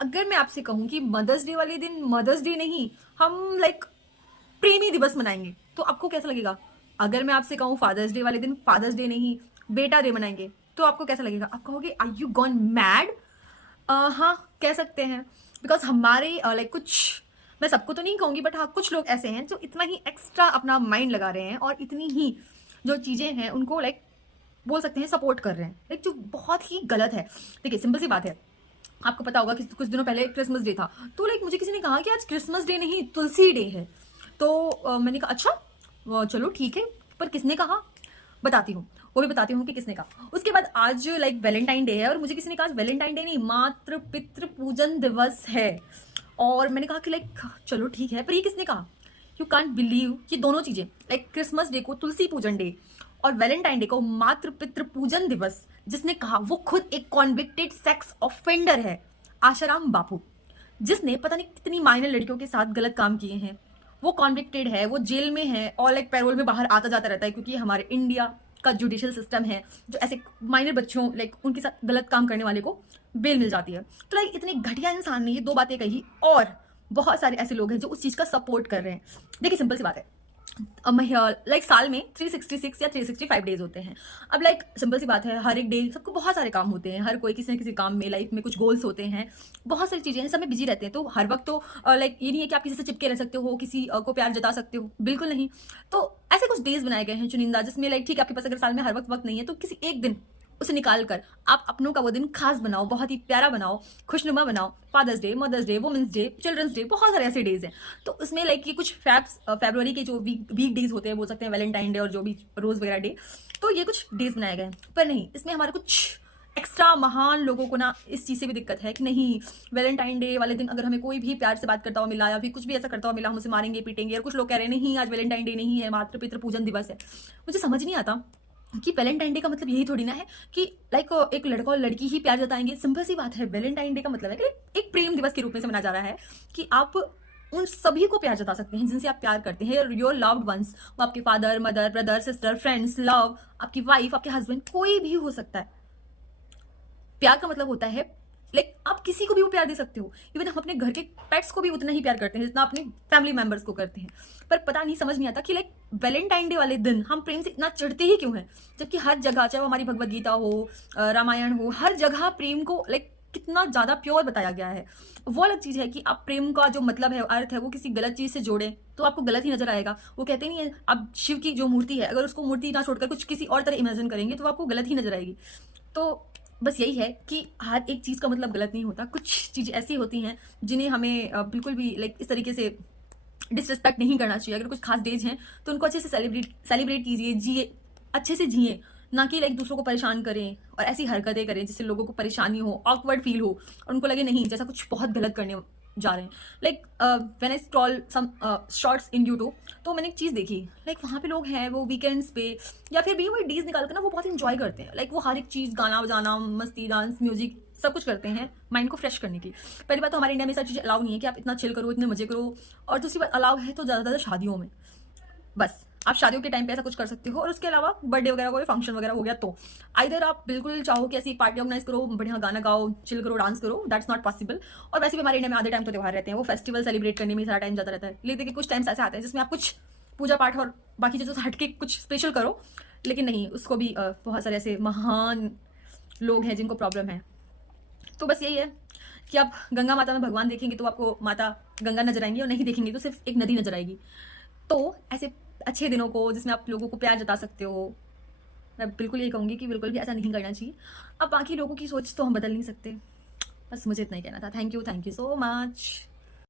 अगर मैं आपसे कहूँ कि मदर्स डे वाले दिन मदर्स डे नहीं, हम लाइक प्रेमी दिवस मनाएंगे, तो आपको कैसा लगेगा? अगर मैं आपसे कहूँ फादर्स डे वाले दिन फादर्स डे नहीं, बेटा डे मनाएंगे, तो आपको कैसा लगेगा? आप कहोगे आर यू गॉन मैड? हाँ, कह सकते हैं। बिकॉज हमारे लाइक कुछ, मैं सबको तो नहीं कहूँगी, बट हाँ कुछ लोग ऐसे हैं जो इतना ही एक्स्ट्रा अपना माइंड लगा रहे हैं और इतनी ही जो चीज़ें हैं उनको लाइक बोल सकते हैं सपोर्ट कर रहे हैं, लाइक जो बहुत ही गलत है। देखिए सिंपल सी बात है, आपको पता होगा कि कुछ दिनों पहले क्रिसमस डे था, तो लाइक मुझे किसी ने कहा कि आज क्रिसमस डे नहीं तुलसी डे है। तो मैंने कहा अच्छा, चलो ठीक है, पर किसने कहा? बताती हूँ, वो भी बताती हूँ कि किसने कहा। उसके बाद आज लाइक वैलेंटाइन डे है और मुझे किसी ने कहा आज वैलेंटाइन डे नहीं, मातृ पितृ पूजन दिवस है। और मैंने कहा कि लाइक चलो ठीक है, पर ये किसने कहा? यू कांट बिलीव कि दोनों चीजें, लाइक क्रिसमस डे को तुलसी पूजन डे और वैलेंटाइन डे को मातृ पितृ पूजन दिवस, जिसने कहा वो खुद एक कॉन्विक्टेड सेक्स ऑफेंडर है, आशाराम बापू, जिसने पता नहीं कितनी माइनर लड़कियों के साथ गलत काम किए हैं। वो कॉन्विक्टेड है, वो जेल में है और लाइक पैरोल में बाहर आता जाता रहता है, क्योंकि हमारे इंडिया का जुडिशियल सिस्टम है जो ऐसे माइनर बच्चों लाइक उनके साथ गलत काम करने वाले को बेल मिल जाती है। तो लाइक इतने घटिया इंसान ने ये दो बातें कही और बहुत सारे ऐसे लोग हैं जो उस चीज़ का सपोर्ट कर रहे हैं। देखिए सिंपल सी बात है, लाइक साल में 366 या 365 डेज होते हैं। अब लाइक सिंपल सी बात है, हर एक डे सबको बहुत सारे काम होते हैं, हर कोई किसी न किसी काम में लाइफ में कुछ गोल्स होते हैं, बहुत सारी चीज़ें हैं, सब में बिजी रहते हैं। तो हर वक्त तो लाइक ये नहीं है कि आप किसी से चिपके रह सकते हो, किसी को प्यार जता सकते हो, बिल्कुल नहीं। तो ऐसे कुछ डेज बनाए गए हैं चुनिंदा, जिसमें लाइक ठीक है आपके पास अगर साल में हर वक्त वक्त नहीं है तो किसी एक दिन उसे निकाल कर आप अपनों का वो दिन खास बनाओ, बहुत ही प्यारा बनाओ, खुशनुमा बनाओ। Father's day, mother's day, women's day, children's day, बहुत सारे ऐसे डेज हैं। तो उसमें लाइक ये कुछ फेब्रुवरी के जो वीक डेज होते हैं, बोल सकते हैं वैलेंटाइन डे और जो भी रोज वगैरह डे, तो ये कुछ डेज बनाए गए हैं। पर नहीं, इसमें हमारे कुछ एक्स्ट्रा महान लोगों को ना इस चीज़ से भी दिक्कत है कि नहीं, वैलेंटाइन डे वाले दिन अगर हमें कोई भी प्यार से बात करता हुआ मिला या फिर कुछ भी ऐसा करता हुआ मिला, हम उसे मारेंगे पीटेंगे। और कुछ लोग कह रहे हैं नहीं, आज वैलेंटाइन डे नहीं है, मातृ पितृ पूजन दिवस है। मुझे समझ नहीं आता कि वैलेंटाइन डे का मतलब यही थोड़ी ना है कि लाइक एक लड़का और लड़की ही प्यार जताएंगे। सिंपल सी बात है, वैलेंटाइन डे का मतलब है कि एक प्रेम दिवस के रूप में से मनाया जा रहा है कि आप उन सभी को प्यार जता सकते हैं जिनसे आप प्यार करते हैं, योर लव्ड वंस। वो आपके father, mother, brother, sister, friends, love, आपकी वाइफ, आपके हस्बैंड, कोई भी हो सकता है। प्यार का मतलब होता है लाइक आप किसी को भी वो प्यार दे सकते हो। इवन हम अपने घर के पेट्स को भी उतना ही प्यार करते हैं जितना अपने फैमिली मेंबर्स को करते हैं। पर पता नहीं, समझ नहीं आता कि लाइक वैलेंटाइन डे वाले दिन हम प्रेम से इतना चिढ़ते ही क्यों हैं, जबकि हर जगह, चाहे वो हमारी भगवत गीता हो, रामायण हो, हर जगह प्रेम को लाइक कितना ज्यादा प्योर बताया गया है। वो अलग चीज है कि आप प्रेम का जो मतलब है, अर्थ है, वो किसी गलत चीज से जोड़े तो आपको गलत ही नजर आएगा। वो कहते नहीं है, आप शिव की जो मूर्ति है अगर उसको मूर्ति ना छोड़कर कुछ किसी और तरह इमेजिन करेंगे तो आपको गलत ही नजर आएगी। तो बस यही है कि हर एक चीज़ का मतलब गलत नहीं होता। कुछ चीज़ें ऐसी होती हैं जिन्हें हमें बिल्कुल भी लाइक इस तरीके से डिसरिस्पेक्ट नहीं करना चाहिए। अगर कुछ खास डेज हैं तो उनको अच्छे से सेलिब्रेट कीजिए, जिए, अच्छे से जिए, ना कि लाइक दूसरों को परेशान करें और ऐसी हरकतें करें जिससे लोगों को परेशानी हो, ऑकवर्ड फील हो और उनको लगे नहीं जैसा कुछ बहुत गलत करने जा रहे हैं। Like when I scroll some shorts in YouTube, तो मैंने एक चीज़ देखी, लाइक वहाँ पे लोग हैं वो वीकेंड्स पे या फिर भी वो डेज निकाल कर ना वो बहुत इंजॉय करते हैं। लाइक वो हर एक चीज़, गाना बजाना, मस्ती, डांस, म्यूजिक, सब कुछ करते हैं माइंड को फ्रेश करने की। पहली बात तो हमारे इंडिया में सारी चीज़ें अलाउ नहीं है कि आप इतना चिल करो, इतने मजे करो। और दूसरी बात, अलाउ है तो ज़्यादा शादियों में, बस आप शादियों के टाइम पे ऐसा कुछ कर सकते हो। और उसके अलावा बर्थडे वगैरह कोई फंक्शन वगैरह हो गया तो आइदर आप बिल्कुल चाहो कि ऐसी पार्टी ऑर्गेनाइज करो, बढ़िया गाना गाओ, चिल करो, डांस करो, दैट्स नॉट पॉसिबल। और वैसे भी हमारे इंडिया में आधे टाइम तो त्यौहार रहते हैं, वो फेस्टिवल सेलिब्रेट करने में सारा टाइम जाता रहता है। लेकिन देखिए कुछ टाइम्स ऐसे आते हैं जिसमें आप कुछ पूजा पाठ और बाकी चीज़ों से हटके कुछ स्पेशल करो, लेकिन नहीं, उसको भी बहुत सारे ऐसे महान लोग हैं जिनको प्रॉब्लम है। तो बस यही है कि आप गंगा माता में भगवान देखेंगे तो आपको माता गंगा नजर आएंगी, और नहीं देखेंगे तो सिर्फ एक नदी नजर आएगी। तो ऐसे अच्छे दिनों को जिसमें आप लोगों को प्यार जता सकते हो, मैं बिल्कुल ये कहूँगी कि बिल्कुल भी ऐसा नहीं करना चाहिए। अब बाकी लोगों की सोच तो हम बदल नहीं सकते। बस मुझे इतना ही कहना था। Thank you so much.